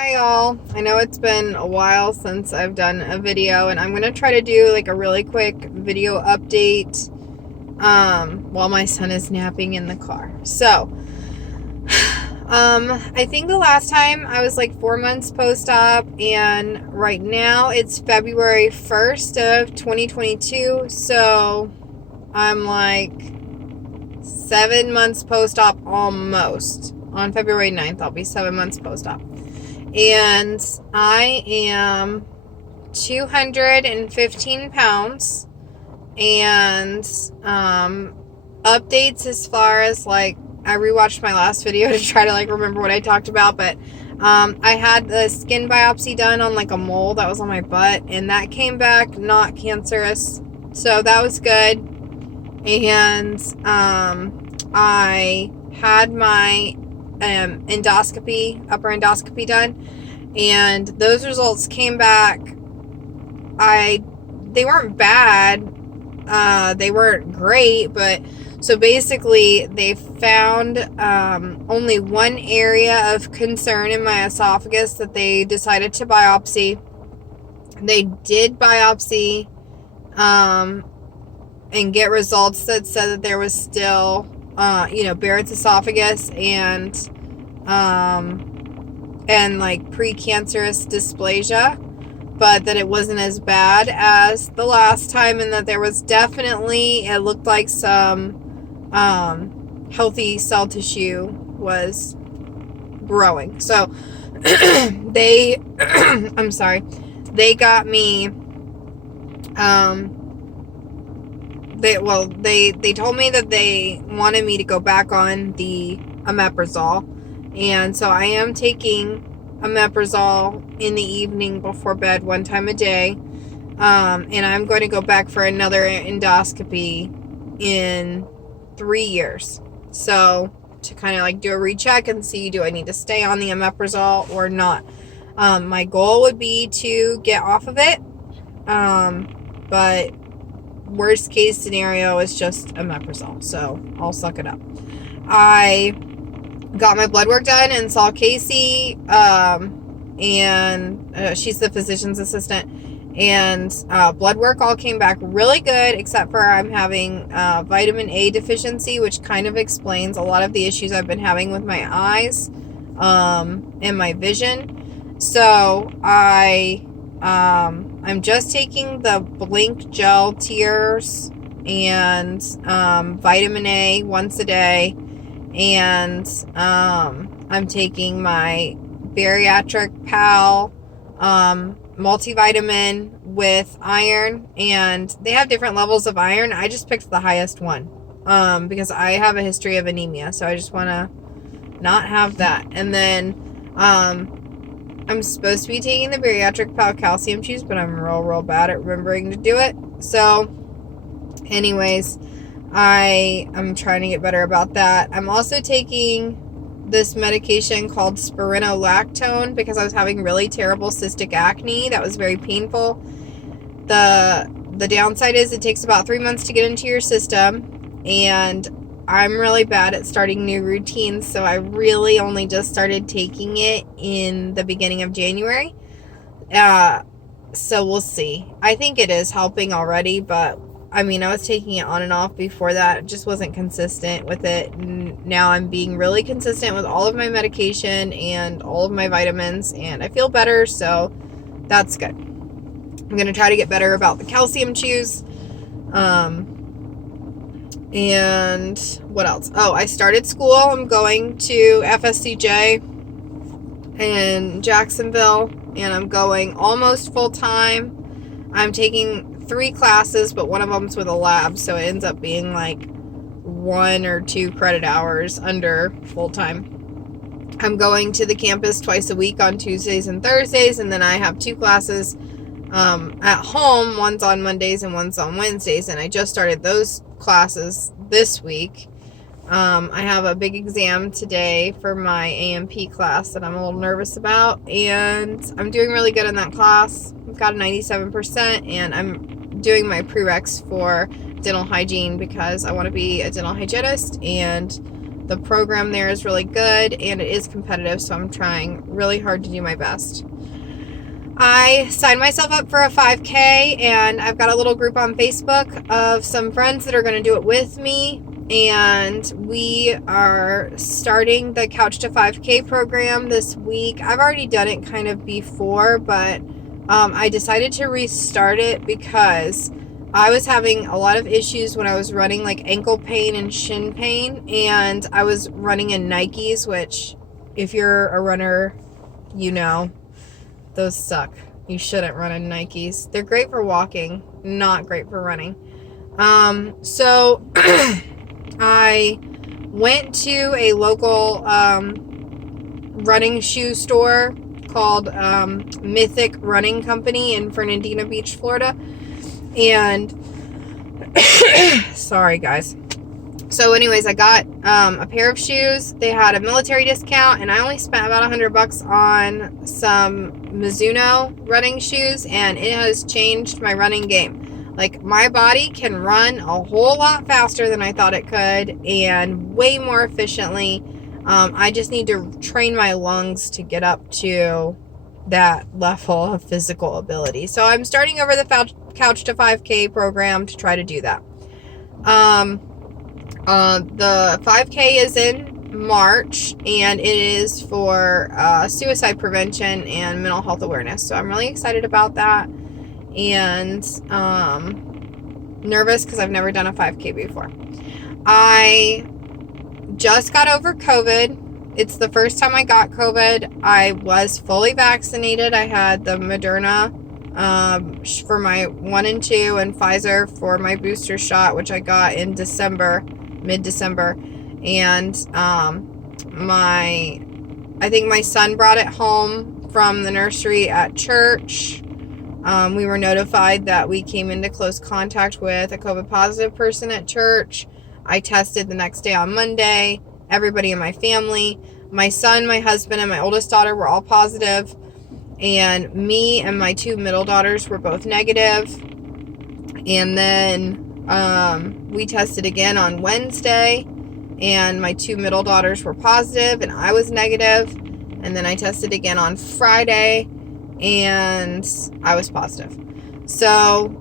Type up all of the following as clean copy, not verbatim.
Hi y'all. I know it's been a while since I've done a video, and I'm gonna try to do like a really quick video update while my son is napping in the car. So I think the last time I was like 4 months post-op, and right now it's February 1st of 2022, so I'm like 7 months post-op almost. On February 9th, I'll be 7 months post-op. And I am 215 pounds. And updates as far as like, I rewatched my last video to try to like remember what I talked about, but I had the skin biopsy done on like a mole that was on my butt, and that came back not cancerous, so that was good. And I had my endoscopy, upper endoscopy done, and those results came back. They weren't bad, they weren't great, but so basically they found only one area of concern in my esophagus that they decided to biopsy. They did biopsy and get results that said that there was still Barrett's esophagus and like precancerous dysplasia, but that it wasn't as bad as the last time, and that there was definitely, it looked like some healthy cell tissue was growing. So they I'm sorry, they got me they told me that they wanted me to go back on the omeprazole, and so I am taking omeprazole in the evening before bed 1 time a day, and I'm going to go back for another endoscopy in 3 years, so to kind of like do a recheck and see, do I need to stay on the omeprazole or not. My goal would be to get off of it, but worst case scenario is just omeprazole, so I'll suck it up. I got my blood work done and saw Casey, and she's the physician's assistant, and blood work all came back really good, except for I'm having vitamin A deficiency, which kind of explains a lot of the issues I've been having with my eyes and my vision. So I'm just taking the Blink gel tears and vitamin A once a day, and I'm taking my bariatric pal multivitamin with iron, and they have different levels of iron. I just picked the highest one because I have a history of anemia, so I just want to not have that. And then I'm supposed to be taking the bariatric pal calcium chews, but I'm real bad at remembering to do it. So anyways, I'm trying to get better about that. I'm also taking this medication called spironolactone because I was having really terrible cystic acne that was very painful. The downside is it takes about 3 months to get into your system, and I'm really bad at starting new routines, so I really only just started taking it in the beginning of January. So we'll see. I think it is helping already, but I mean, I was taking it on and off before that. Just wasn't consistent with it. Now I'm being really consistent with all of my medication and all of my vitamins, and I feel better, so that's good. I'm going to try to get better about the calcium chews. And what else? Oh, I started school. I'm going to FSCJ in Jacksonville, and I'm going almost full time. I'm taking 3 classes, but one of them's with a lab, so it ends up being like 1 or 2 credit hours under full time. I'm going to the campus twice a week on Tuesdays and Thursdays, and then I have 2 classes at home. One's on Mondays and one's on Wednesdays, and I just started those classes this week. I have a big exam today for my AMP class that I'm a little nervous about, and I'm doing really good in that class. I've got a 97%, and I'm doing my prereqs for dental hygiene because I want to be a dental hygienist, and The program there is really good, and it is competitive, so I'm trying really hard to do my best. I signed myself up for a 5K, and I've got a little group on Facebook of some friends that are going to do it with me, and we are starting the Couch to 5K program this week. I've already done it kind of before, but I decided to restart it because I was having a lot of issues when I was running, like ankle pain and shin pain, and I was running in Nikes, which if you're a runner, you know, those suck. You shouldn't run in Nikes. They're great for walking, not great for running. So I went to a local running shoe store called Mythic Running Company in Fernandina Beach, Florida. And sorry guys. So anyways, I got a pair of shoes. They had a military discount, and I only spent about $100 on some Mizuno running shoes, and it has changed my running game. Like, my body can run a whole lot faster than I thought it could, and way more efficiently. I just need to train my lungs to get up to that level of physical ability. So I'm starting over the Couch to 5K program to try to do that. The 5K is in March, and it is for suicide prevention and mental health awareness. So I'm really excited about that, and nervous because I've never done a 5K before. I just got over COVID. It's the first time I got COVID. I was fully vaccinated. I had the Moderna for my 1 and 2, and Pfizer for my booster shot, which I got in December, mid-December. And I think my son brought it home from the nursery at church. We were notified that we came into close contact with a COVID positive person at church. I tested the next day on Monday. Everybody in my family, my son, my husband, and my oldest daughter were all positive. And me and my 2 middle daughters were both negative. And then we tested again on Wednesday, and my 2 middle daughters were positive, and I was negative. And then I tested again on Friday, and I was positive. So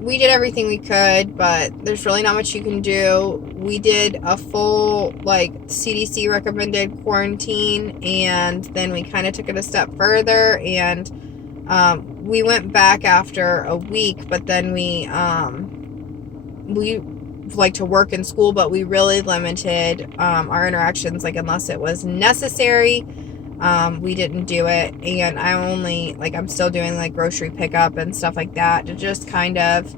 we did everything we could, but there's really not much you can do. We did a full, like, CDC recommended quarantine, and then we kind of took it a step further, and we went back after a week, but then we like to work in school, but we really limited our interactions, like, unless it was necessary. We didn't do it, and I'm still doing, like, grocery pickup and stuff like that to just kind of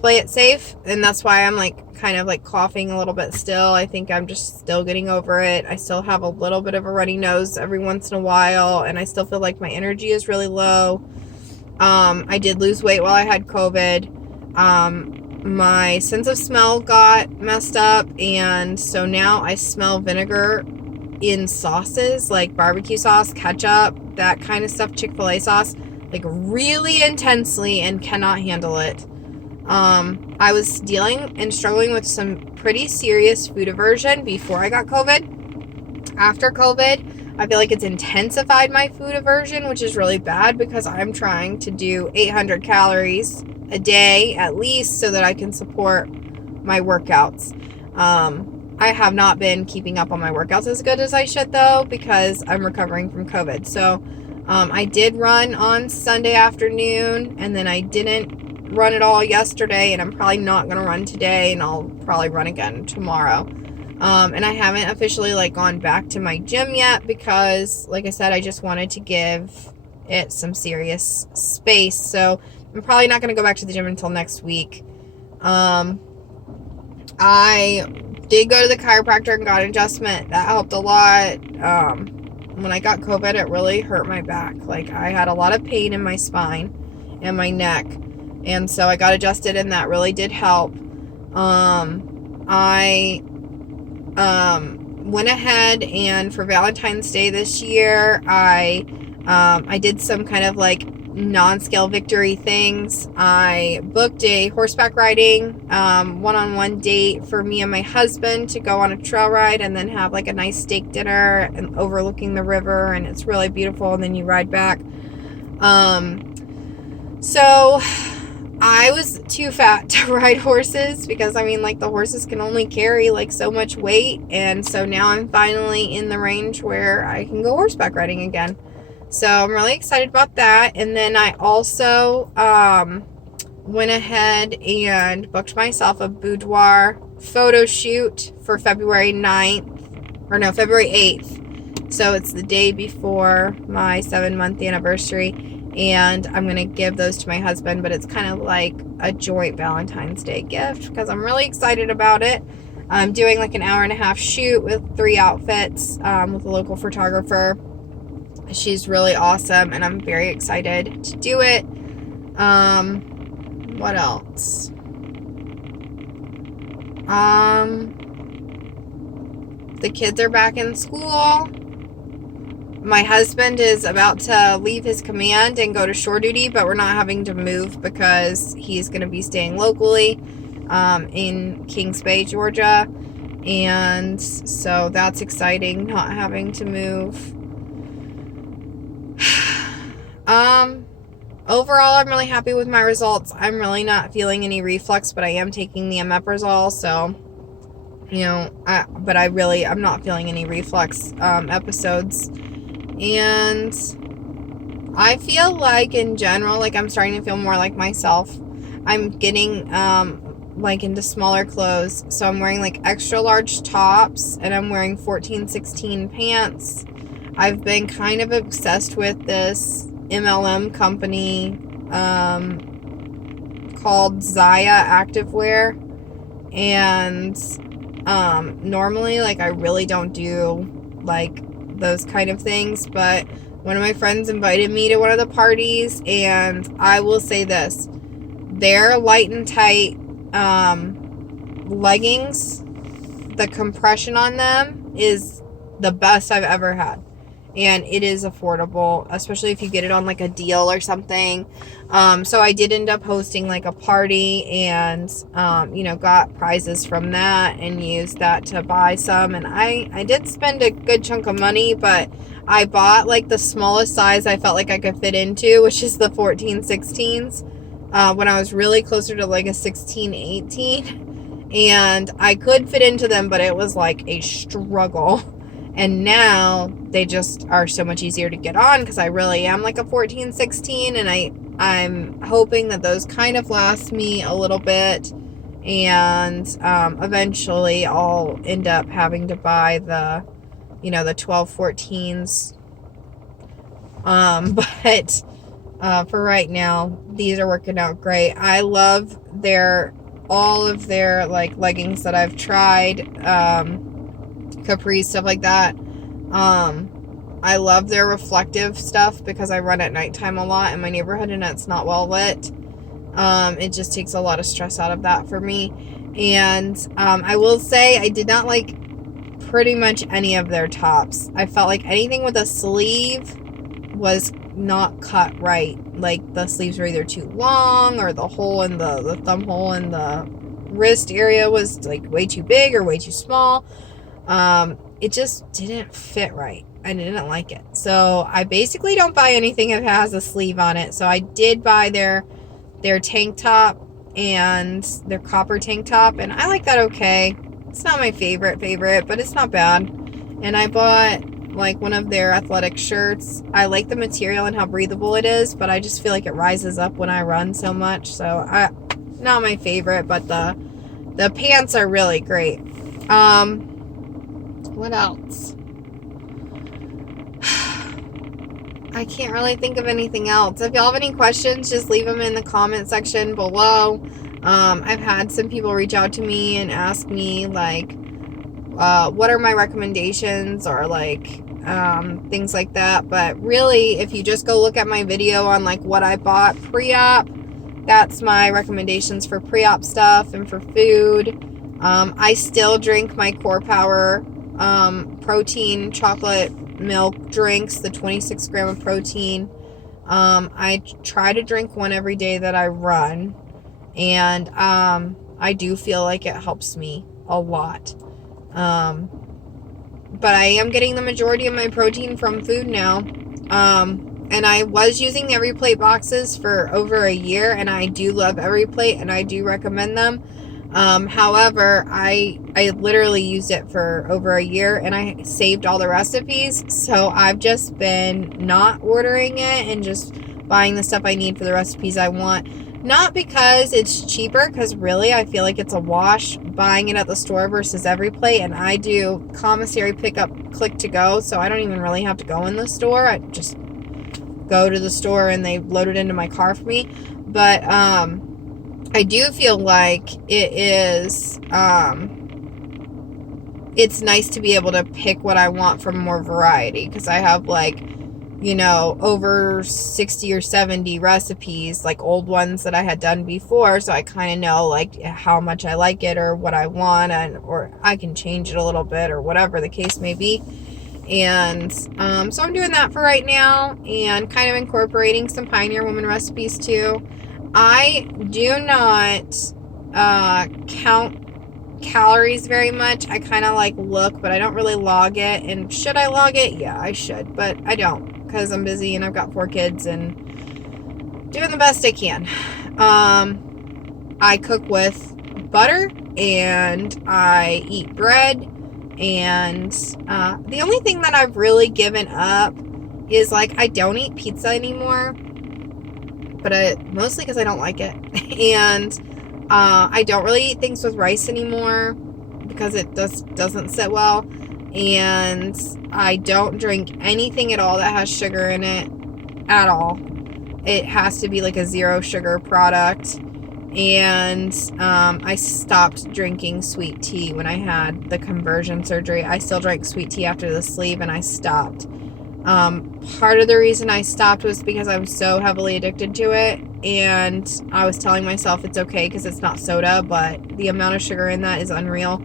play it safe, and that's why I'm, like, kind of, like, coughing a little bit still. I think I'm just still getting over it. I still have a little bit of a runny nose every once in a while, and I still feel like my energy is really low. I did lose weight while I had COVID. My sense of smell got messed up, and so now I smell vinegar in sauces, like barbecue sauce, ketchup, that kind of stuff, Chick-fil-A sauce, like, really intensely, and cannot handle it. I was dealing and struggling with some pretty serious food aversion before I got COVID. After COVID, I feel like it's intensified my food aversion, which is really bad because I'm trying to do 800 calories a day at least so that I can support my workouts. I have not been keeping up on my workouts as good as I should, though, because I'm recovering from COVID. So I did run on Sunday afternoon, and then I didn't run at all yesterday, and I'm probably not going to run today, and I'll probably run again tomorrow. And I haven't officially, like, gone back to my gym yet because, like I said, I just wanted to give it some serious space. So I'm probably not going to go back to the gym until next week. I did go to the chiropractor and got an adjustment. That helped a lot. When I got COVID, it really hurt my back. Like, I had a lot of pain in my spine and my neck. And so I got adjusted, and that really did help. I went ahead, and for Valentine's Day this year, I did some kind of, like, non-scale victory things. I booked a horseback riding one-on-one date for me and my husband to go on a trail ride and then have like a nice steak dinner and overlooking the river, and it's really beautiful, and then you ride back. So I was too fat to ride horses because, I mean, like, the horses can only carry like so much weight, and so now I'm finally in the range where I can go horseback riding again. So I'm really excited about that. And then I also went ahead and booked myself a boudoir photo shoot for February 8th. So it's the day before my 7-month anniversary. And I'm going to give those to my husband, but it's kind of like a joint Valentine's Day gift because I'm really excited about it. I'm doing like an 1.5-hour shoot with 3 outfits with a local photographer. She's really awesome, and I'm very excited to do it. What else? The kids are back in school. My husband is about to leave his command and go to shore duty, but we're not having to move because he's going to be staying locally in Kings Bay, Georgia. And so that's exciting, not having to move. Overall, I'm really happy with my results. I'm really not feeling any reflux, but I am taking the omeprazole, so, you know, I'm not feeling any reflux episodes. And I feel like in general, like, I'm starting to feel more like myself. I'm getting like into smaller clothes, so I'm wearing like extra large tops, and I'm wearing 14-16 pants. I've been kind of obsessed with this MLM company called Xayah activewear, and normally, like, I really don't do like those kind of things, but one of my friends invited me to one of the parties, and I will say this: their light and tight leggings, the compression on them is the best I've ever had, and it is affordable, especially if you get it on like a deal or something. So I did end up hosting like a party, and you know, got prizes from that and used that to buy some. And I did spend a good chunk of money, but I bought like the smallest size I felt like I could fit into, which is the 14-16s, when I was really closer to like a 16-18, and I could fit into them, but it was like a struggle. And now they just are so much easier to get on because I really am like a 14-16, and I'm hoping that those kind of last me a little bit, and eventually I'll end up having to buy the, you know, the 12-14s. But for right now, these are working out great. I love all of their like leggings that I've tried, capris, stuff like that. I love their reflective stuff because I run at nighttime a lot in my neighborhood and it's not well lit. It just takes a lot of stress out of that for me. And I will say I did not like pretty much any of their tops. I felt like anything with a sleeve was not cut right. Like the sleeves were either too long, or the hole in the thumb hole in the wrist area was like way too big or way too small. It just didn't fit right. I didn't like it. So I basically don't buy anything that has a sleeve on it. So I did buy their tank top and their copper tank top, and I like that okay. It's not my favorite, but it's not bad. And I bought like one of their athletic shirts. I like the material and how breathable it is, but I just feel like it rises up when I run so much. So not my favorite, but the pants are really great. What else? I can't really think of anything else. If y'all have any questions, just leave them in the comment section below. I've had some people reach out to me and ask me like, what are my recommendations, or like things like that. But really, if you just go look at my video on like what I bought pre-op, that's my recommendations for pre-op stuff and for food. I still drink my Core Power protein chocolate milk drinks, the 26 gram of protein. I try to drink one every day that I run, and I do feel like it helps me a lot. But I am getting the majority of my protein from food now. And I was using the EveryPlate boxes for over a year, and I do love EveryPlate, and I do recommend them. However, I literally used it for over a year, and I saved all the recipes, so I've just been not ordering it and just buying the stuff I need for the recipes I want. Not because it's cheaper, because really I feel like it's a wash buying it at the store versus EveryPlate, and I do commissary pickup, click to go, so I don't even really have to go in the store. I just go to the store and they load it into my car for me. But I do feel like it is it's nice to be able to pick what I want from more variety, because I have like, you know, over 60 or 70 recipes, like old ones that I had done before, so I kind of know like how much I like it or what I want, and or I can change it a little bit or whatever the case may be. And so I'm doing that for right now, and kind of incorporating some Pioneer Woman recipes too. I do not count calories very much. I kind of like look, but I don't really log it. And should I log it? Yeah, I should, but I don't, because I'm busy and I've got 4 kids and doing the best I can. I cook with butter, and I eat bread. And the only thing that I've really given up is, like, I don't eat pizza anymore, but mostly because I don't like it. And I don't really eat things with rice anymore because it doesn't sit well. And I don't drink anything at all that has sugar in it at all. It has to be like a 0 sugar product. And I stopped drinking sweet tea when I had the conversion surgery. I still drank sweet tea after the sleeve, and I stopped. Part of the reason I stopped was because I was so heavily addicted to it, and I was telling myself it's okay because it's not soda, but the amount of sugar in that is unreal.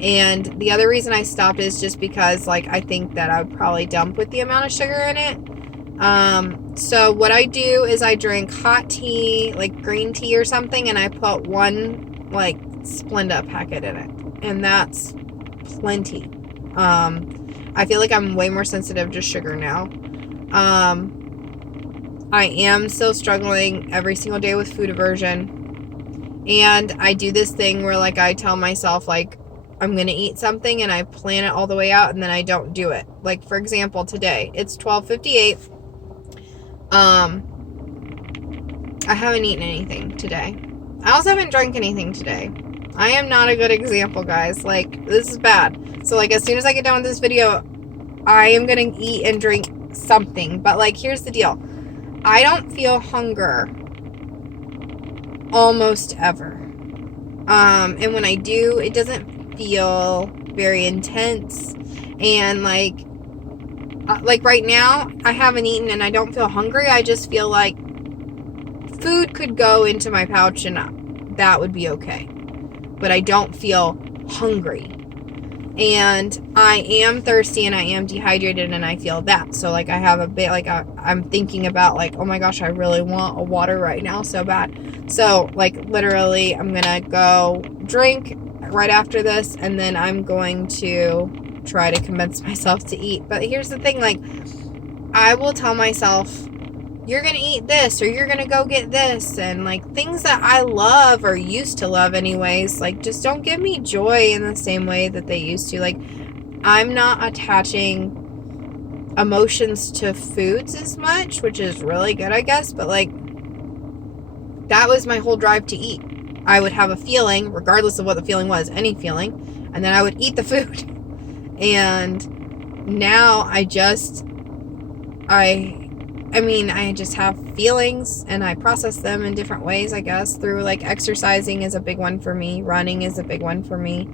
And the other reason I stopped is just because, like, I think that I would probably dump with the amount of sugar in it. So what I do is I drink hot tea, like green tea or something, and I put 1 like Splenda packet in it, and that's plenty. I feel like I'm way more sensitive to sugar now. I am still struggling every single day with food aversion, and I do this thing where, like, I tell myself, like, I'm gonna eat something, and I plan it all the way out, and then I don't do it. Like, for example, today it's 12:58. I haven't eaten anything today. I also haven't drank anything today. I am not a good example, guys. Like, this is bad. So, like, as soon as I get done with this video, I am gonna eat and drink something. But, like, here's the deal. I don't feel hunger almost ever. And when I do, it doesn't feel very intense. And, like right now, I haven't eaten and I don't feel hungry. I just feel like food could go into my pouch and that would be okay. But I don't feel hungry. And I am thirsty and I am dehydrated and I feel that. So, like, I have a bit, like, I'm thinking about, like, oh my gosh, I really want a water right now so bad. So, like, literally, I'm going to go drink right after this, and then I'm going to try to convince myself to eat. But here's the thing, like, I will tell myself, you're going to eat this, or you're going to go get this, and, like, things that I love or used to love anyways, like, just don't give me joy in the same way that they used to. Like, I'm not attaching emotions to foods as much, which is really good, I guess, but, like, that was my whole drive to eat. I would have a feeling, regardless of what the feeling was, any feeling, and then I would eat the food. And now I just have feelings, and I process them in different ways, I guess, through, like, exercising is a big one for me. Running is a big one for me.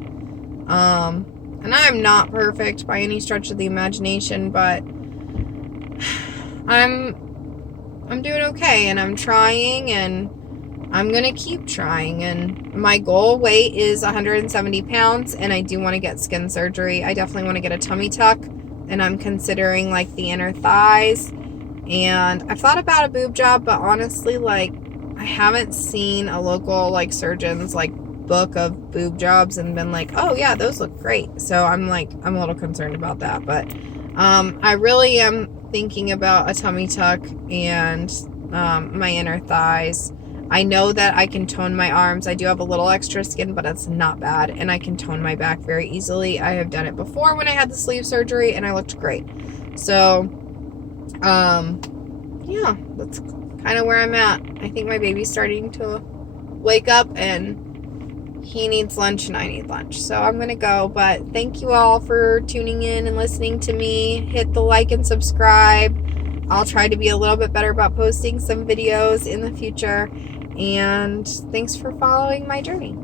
And I'm not perfect by any stretch of the imagination, but I'm doing okay, and I'm trying, and I'm going to keep trying. And my goal weight is 170 pounds, and I do want to get skin surgery. I definitely want to get a tummy tuck, and I'm considering, like, the inner thighs. And I've thought about a boob job, but honestly, like, I haven't seen a local, like, surgeon's, like, book of boob jobs and been like, oh yeah, those look great. So I'm like, I'm a little concerned about that. But I really am thinking about a tummy tuck and my inner thighs. I know that I can tone my arms. I do have a little extra skin, but it's not bad. And I can tone my back very easily. I have done it before when I had the sleeve surgery and I looked great. So, yeah, that's kind of where I'm at. I think my baby's starting to wake up and he needs lunch and I need lunch. So I'm going to go. But thank you all for tuning in and listening to me. Hit the like and subscribe. I'll try to be a little bit better about posting some videos in the future. And thanks for following my journey.